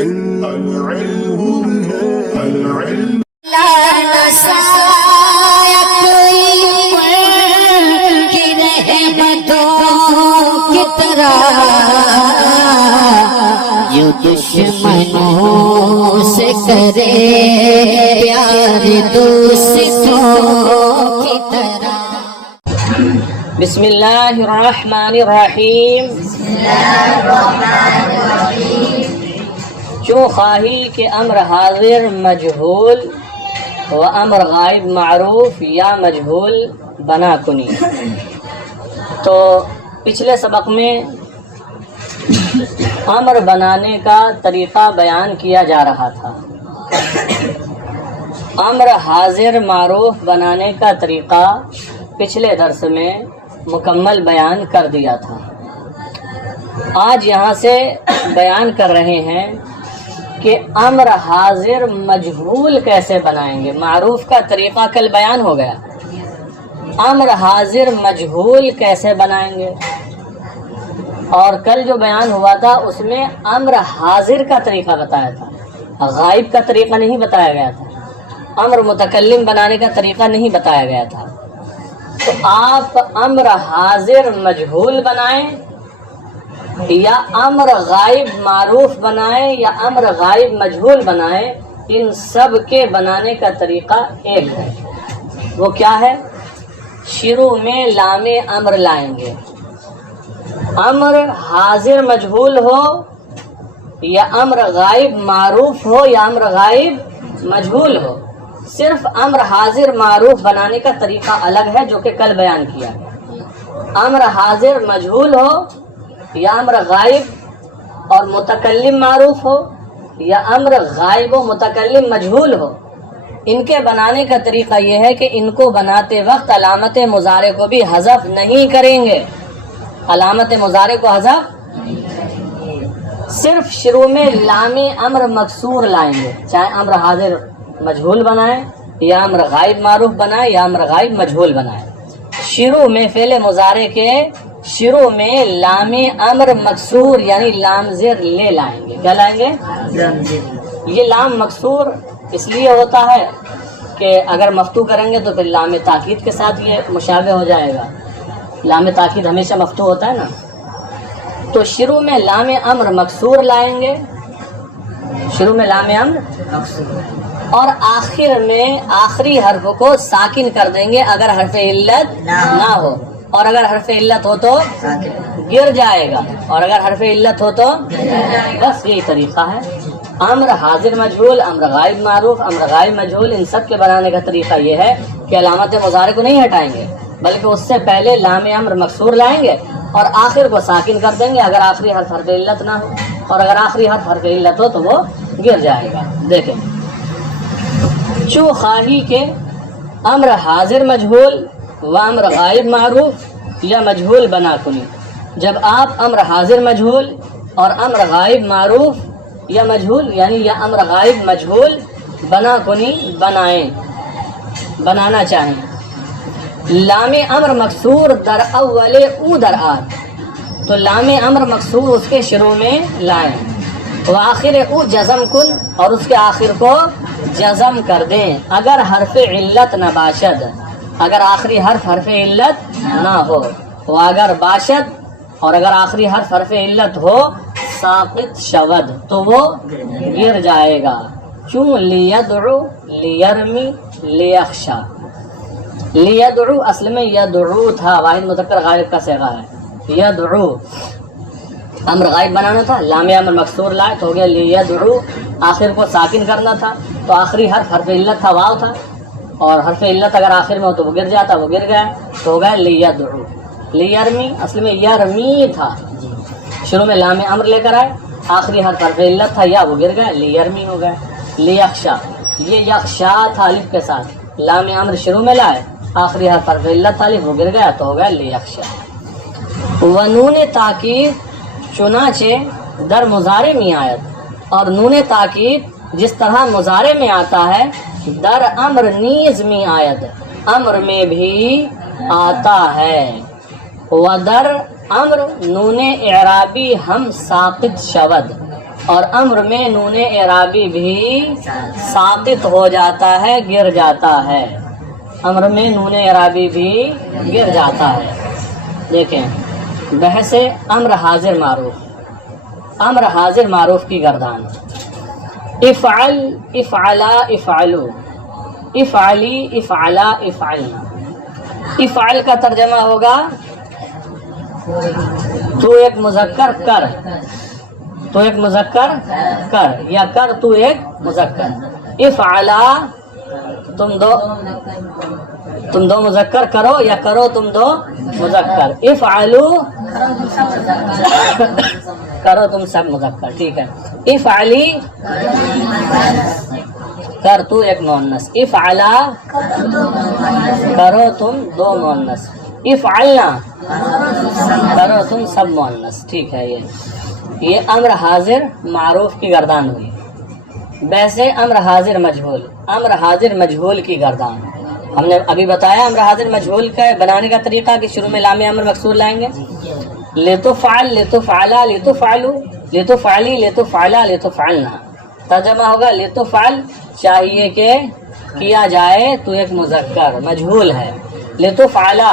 جو دشمنوں سے کرے پیار دوستوں کی طرح. بسم اللہ الرحمن الرحیم. چوں خواہی کہ امر حاضر مجہول و امر غائب معروف یا مجہول بنا کنی. تو پچھلے سبق میں امر بنانے کا طریقہ بیان کیا جا رہا تھا. امر حاضر معروف بنانے کا طریقہ پچھلے درس میں مکمل بیان کر دیا تھا. آج یہاں سے بیان کر رہے ہیں کہ امر حاضر مجہول کیسے بنائیں گے. معروف کا طریقہ کل بیان ہو گیا. امر حاضر مجہول کیسے بنائیں گے؟ اور کل جو بیان ہوا تھا اس میں امر حاضر کا طریقہ بتایا تھا, غائب کا طریقہ نہیں بتایا گیا تھا. امر متکلم بنانے کا طریقہ نہیں بتایا گیا تھا. تو آپ امر حاضر مجہول بنائیں یا امر غائب معروف بنائیں یا امر غائب مجہول بنائیں, ان سب کے بنانے کا طریقہ ایک ہے. وہ کیا ہے؟ شروع میں لام امر لائیں گے. امر حاضر مجہول ہو یا امر غائب معروف ہو یا امر غائب مجہول ہو, صرف امر حاضر معروف بنانے کا طریقہ الگ ہے جو کہ کل بیان کیا. امر حاضر مجہول ہو یا امر غائب اور متکلم معروف ہو یا امر غائب و متکلم مجہول ہو, ان کے بنانے کا طریقہ یہ ہے کہ ان کو بناتے وقت علامت مضارع کو بھی حذف نہیں کریں گے. علامت مضارع کو حذف, صرف شروع میں لام امر مکسور لائیں گے. چاہے امر حاضر مجہول بنائیں یا امر غائب معروف بنائیں یا امر غائب مجہول بنائیں, شروع میں فعل مضارع کے شروع میں لام امر مکسور یعنی لام زیر لے لائیں گے. کیا لائیں گے؟ یہ لام مکسور اس لیے ہوتا ہے کہ اگر مفتوح کریں گے تو پھر لام تاکید کے ساتھ یہ مشابہ ہو جائے گا. لام تاکید ہمیشہ مفتوح ہوتا ہے نا. تو شروع میں لام امر مکسور لائیں گے, شروع میں لام امر مکسور, اور آخر میں آخری حرف کو ساکن کر دیں گے اگر حرف علت نہ ہو, اور اگر حرف علت ہو تو گر جائے گا, اور اگر حرف علت ہو تو بس یہی طریقہ ہے. امر حاضر مجہول, امر غائب معروف, امر غائب مجہول, ان سب کے بنانے کا طریقہ یہ ہے کہ علامت مضارع کو نہیں ہٹائیں گے بلکہ اس سے پہلے لام امر مکسور لائیں گے اور آخر کو ساکن کر دیں گے اگر آخری حرف حرف علت نہ ہو, اور اگر آخری حرف حرف علت ہو تو وہ گر جائے گا. دیکھیں, چوں خواہی کے امر حاضر مجہول و امر غائب معروف یا مجہول بنا کنی. جب آپ امر حاضر مجہول اور امر غائب معروف یا مجہول یعنی یا امر غائب مجہول بنا کنی بنانا چاہیں, لام امر مکسور در اول او در آر, تو لام امر مکسور اس کے شروع میں لائیں, و آخر او جزم کن, اور اس کے آخر کو جزم کر دیں اگر حرف علت نہ باشد, اگر آخری حرف حرف علت نہ ہو, وہ اگر باشد اور اگر آخری حرف حرف علت ہو ساقط شود تو وہ گر جائے گا. چون لیدعو, لیرمی, لیخشا. لیدعو اصل میں یدعو تھا, واحد مذکر غائب کا صیغہ ہے. یدعو امر غائب بنانا تھا, لام امر مکسور لائے تو ہو گیا لیدعو. آخر کو ساکن کرنا تھا تو آخری حرف حرف علت تھا, واو تھا, اور حرف علت اگر آخر میں ہو تو وہ گر جاتا, وہ گر گیا تو ہو گیا لیدعو. لیرمی اصل میں یرمی تھا, شروع میں لام امر لے کر آئے, آخری حرف حرف علت تھا یا, وہ گر گیا, لیرمی ہو گیا. لیخشا, یہ یخشا تھا الف کے ساتھ, لام امر شروع میں لائے, آخری حرف حرف علت تھا الف, وہ گر گیا تو ہو گیا لیخشا. و نون تاکید چنانچہ در مضارع میں آیت, اور نون تاکید جس طرح مضارع میں آتا ہے در امر نیز میں آیت, امر میں بھی آتا ہے. و در امر نون اعرابی ہم ساقط شود, اور امر میں نون اعرابی بھی ساقط ہو جاتا ہے، گر جاتا ہے، امر میں نون اعرابی بھی گر جاتا ہے۔ دیکھیں بحث امر حاضر معروف، امر حاضر معروف کی گردان، افعل، افعلا، افعلو، افعلی، افعلا، افعلنا۔ افعل کا ترجمہ ہوگا تو ایک مذکر کر، تو ایک مذکر کر، یا کر تو ایک مذکر۔ افعلا تم دو مذکر کرو، یا کرو تم دو مذکر۔ افعلو کرو تم سب مذکر، ٹھیک ہے۔ افعلی کر تو ایک مؤنث، افعلا کرو تم دو مؤنث، افعلنا کرو تم سب مؤنث، ٹھیک ہے۔ یہ امر حاضر معروف کی گردان ہوئی۔ ویسے امر حاضر مجہول، امر حاضر مجہول کی گردان ہم نے ابھی بتایا۔ امر حاضر مجہول کا بنانے کا طریقہ کہ شروع میں لام امر مکسور لائیں گے، لتفعل، لتفعلا، لتفعلو، لتفعلی، لتفعلا، لتفعلنا۔ ترجمہ ہوگا لتفعل چاہیے کہ کیا جائے تو ایک مذکر مجہول ہے، لتفعلا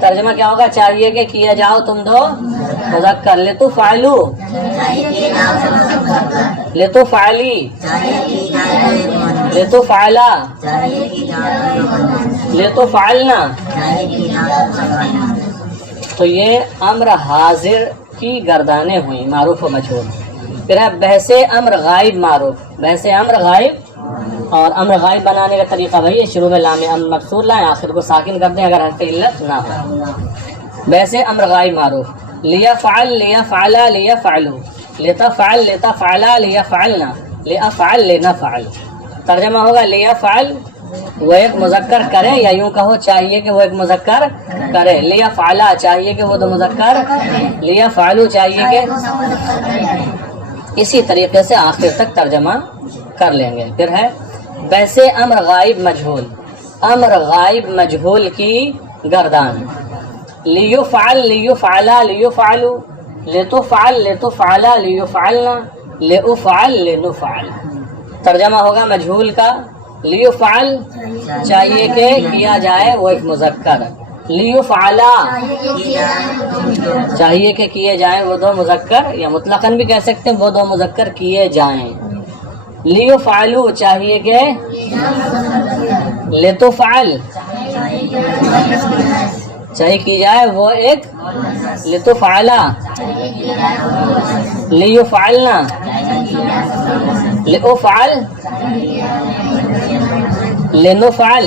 ترجمہ کیا ہوگا؟ چاہیے کہ کیا جاؤ تم دو مذکر، لتفعلو لتفعلی، لتفعلا، لتفعلنا۔ تو یہ امر حاضر کی گردانیں ہوئیں معروف و مجہول۔ پھر ہے بحث امر غائب معروف، بحث امر غائب، اور امر غائب بنانے کا طریقہ وہی ہے، شروع میں لام امر مکسور لائیں، آخر کو ساکن کر دیں اگر حرف علت نہ ہو۔ بحث امر غائب معروف، لیفعل، لیفعلا، لیفعلو، لتفعل، لتفعلا، لیفعلنا، لافعل، لنفعل۔ ترجمہ ہوگا لیفعل وہ ایک مذکر کرے، یا یوں کہو چاہیے کہ وہ ایک مذکر کرے، لیفعلا چاہیے کہ وہ دو مذکر، لیفعلو چاہیے کہ، اسی طریقے سے آخر تک ترجمہ کر لیں گے۔ پھر ہے بحث امر غائب مجہول، امر غائب مجہول کی گردان، لیفعل، لیفعلا، لیفعلو، لتفعل، لتفعلا، لیفعلنا، لافعل، لنفعل۔ ترجمہ ہوگا مجہول کا، لیفعل چاہیے کہ کیا جائے وہ ایک مذکر، لیفعلا چاہیے کہ کیے جائیں وہ دو مذکر، یا مطلقاً بھی کہہ سکتے ہیں وہ دو مذکر کیے جائیں۔ لیفعلو چاہیے کہ، لتفعل چاہیے کی جائے وہ ایک، لتفعلا، لیفعلنا، لافعل، لنفعل۔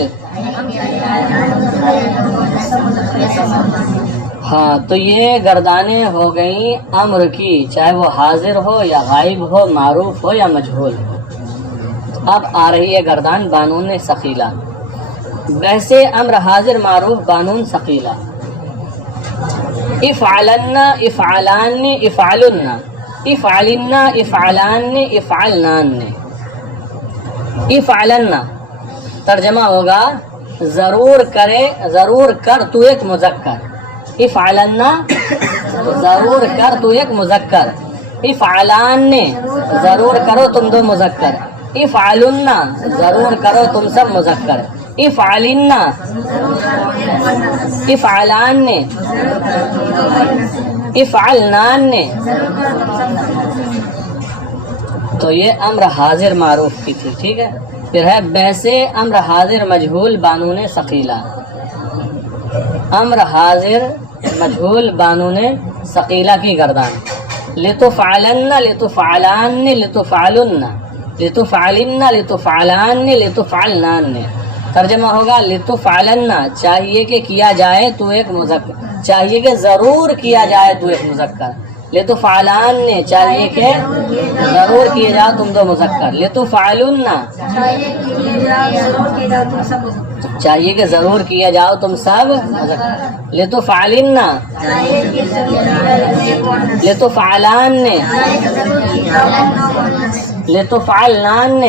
ہاں تو یہ گردانیں ہو گئیں امر کی، چاہے وہ حاضر ہو یا غائب ہو، معروف ہو یا مجہول ہو۔ اب آ رہی ہے گردان بانون ثقیلہ، ویسے امر حاضر معروف بانون ثقیلہ، افعلن، افعلان، افعلن، افعلن، افعلان، افعلنان۔ افعلن ترجمہ ہوگا ضرور کرے، ضرور کر تو ایک مذکر، افعلن ضرور کر تو ایک مذکر، افعلان ضرور کرو تم دو مذکر، افعلن ضرور کرو تم سب مذکر، افعلن افعلان، افعلنان۔ تو یہ امر حاضر معروف کی تھی، ٹھیک ہے۔ پھر ہے بحث امر حاضر مجہول بانون ثقیلہ، امر حاضر مجہول بانون ثقیلہ کی گردان، لتفعلن، لتفعلان، لتفعلن، لتفعلن، لتفعلان، لتفعلنان۔ ترجمہ ہوگا لتفعلن چاہیے کہ کیا جائے تو ایک مذکر، چاہیے کہ ضرور کیا جائے تو ایک مذکر، لتفعلان چاہیے کہ ضرور کیے جاؤ تم دو مذکر، لتفعلن چاہیے کہ ضرور کیا جاؤ تم سب مذکر، لتفعلن لتفعلان، لتفعلنان۔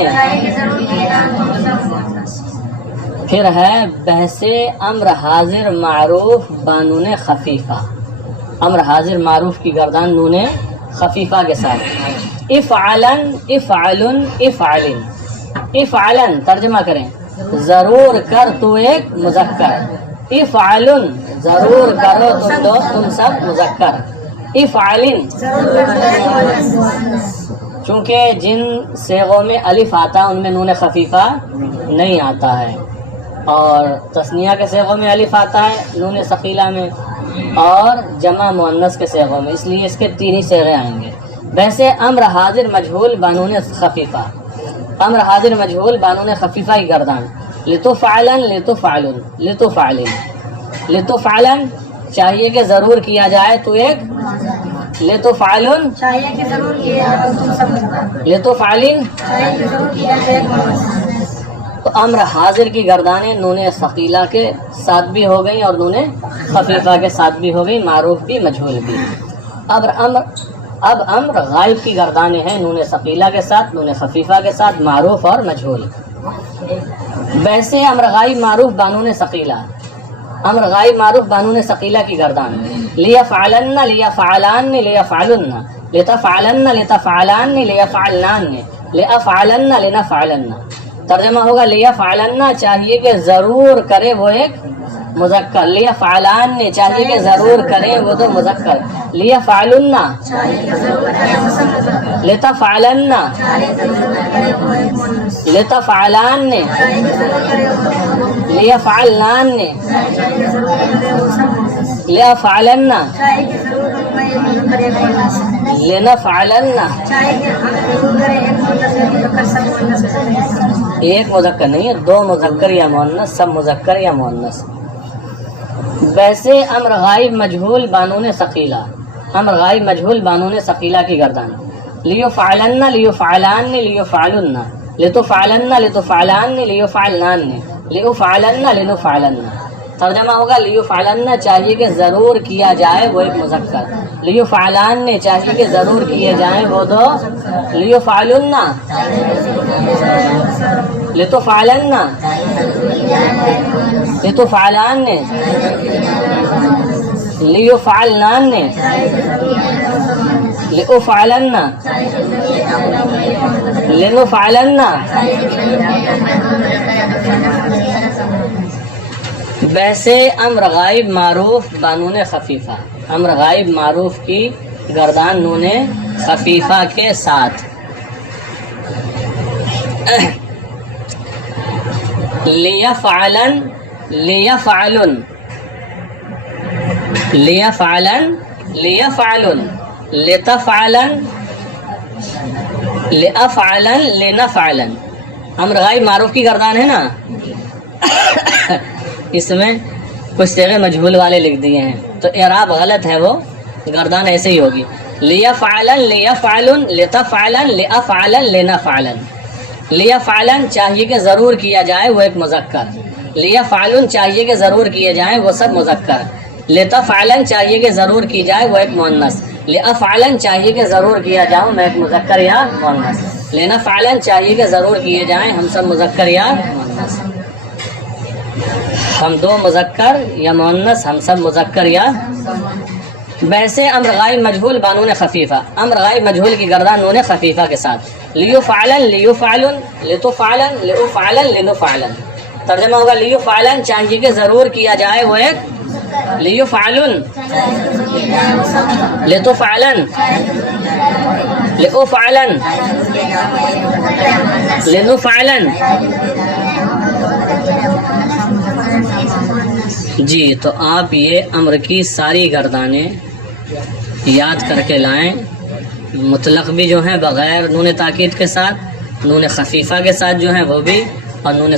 پھر ہے بحث امر حاضر معروف بانون خفیفہ، امر حاضر معروف کی گردان نون خفیفہ کے ساتھ. افعلن افعلن افعلن. افعلن ترجمہ کریں ضرور کر تو ایک مذکر. افعلن ضرور کرو تم سب مذکر. افعلن چونکہ جن صیغوں میں الف آتا ان میں نون خفیفہ نہیں آتا ہے، اور تثنیہ کے صیغوں میں الف آتا ہے نون ثقیلہ میں، اور جمع مؤنث کے صیغوں میں، اس لیے اس کے تین ہی صیغے آئیں گے. ویسے امر حاضر مجہول بانون خفیفہ، امر حاضر مجہول بانون خفیفہ کی گردان. لتفعلن لتفعلن لتفعلن. لتفعلن چاہیے کہ ضرور کیا جائے تو ایک. لتفعلن چاہیے کہ ضرور کیا جائے تم سب لتفعلن چاہیے کہ ضرور کیا جائے. تو امر حاضر کی گردانیں نون ثقیلہ کے ساتھ بھی ہو گئی اور نون خفیفہ کے ساتھ بھی ہو گئی، معروف بھی مجہول بھی. اب امر غائب کی گردانیں ہیں نون ثقیلہ کے ساتھ، نون خفیفہ کے ساتھ، معروف اور مجہول. ویسے امر غائب معروف بانون ثقیلہ، امر غائب معروف بانون ثقیلہ کی گردان. لیفعلن لیفعلان لیفعلن لتفعلن لتفعلان لیفعلنان لافعلن لنفعلن. ترجمہ ہوگا لیفعلن چاہیے کہ ضرور کرے وہ ایک مذکر. لیفعلان چاہیے کہ ضرور کرے وہ تو مذکر. لیفعلن لتفعلن لتفعلان لیفعلنان لیفعلن لنفعلن. ایک مذکر نہیں ہے، دو مذکر یا مؤنث، سب مذکر یا مؤنث. ویسے امر غائب مجہول بانون ثقیلہ، امر غائب مجہول بانون ثقیلہ کی گردان. لیفعلن لیفعلان لیفعلن لتفعلن لتفعلان لیفعلنان لیفعلن لنفعلن. ترجمہ ہوگا لیفعلن چاہیے کہ ضرور کیا جائے وہ ایک مذکر. لیفعلان چاہیے کہ ضرور کیے جائیں وہ دو. لیفعلن لتفعلن لتفعلان لیفعلنان لأفعلن لنفعلن. ویسے امر غائب معروف بانون خفیفہ، امر غائب معروف کی گردان نون خفیفہ کے ساتھ. لیفعلن لیفعلن لیفعلن لیفعلن لتفعلن لافعلن لنفعلن. امر غائب معروف کی گردان ہے نا، اس میں کچھ صیغے مجہول والے لکھ دیے ہیں تو اعراب غلط ہے، وہ گردان ایسے ہی ہوگی. لیفعلن لیفعلن لتفعلن لافعلن لنفعلن. لیفعلن چاہیے کہ ضرور کیا جائے وہ ایک مذکر. لیفعلن چاہیے کہ ضرور کیے جائیں وہ سب مذکر. لتفعلن چاہیے کہ ضرور کی جائے وہ ایک مؤنث. لافعلن چاہیے کہ ضرور کیا جاؤں میں ایک مذکر یا مؤنث. لنفعلن چاہیے کہ ضرور کیے جائیں ہم سب مذکر یا مؤنث. ہم دو مذکر یا مؤنث، ہم سب مذکر یا. ویسے امر غائب مجہول بانون خفیفہ، امر غائب مجہول کی گردان نون خفیفہ کے ساتھ. لیفعلن لیفعلن لتفعلن لافعلن لنفعلن. ترجمہ ہوگا لیفعلن چاہیے کہ ضرور کیا جائے وہ ایک. لیفعلن لتفعلن لافعلن لنفعلن. جی تو آپ یہ امر کی ساری گردانیں یاد کر کے لائیں. مطلق بھی جو ہیں بغیر نون تاکید کے ساتھ، نون خفیفہ کے ساتھ جو ہیں وہ بھی، اور نون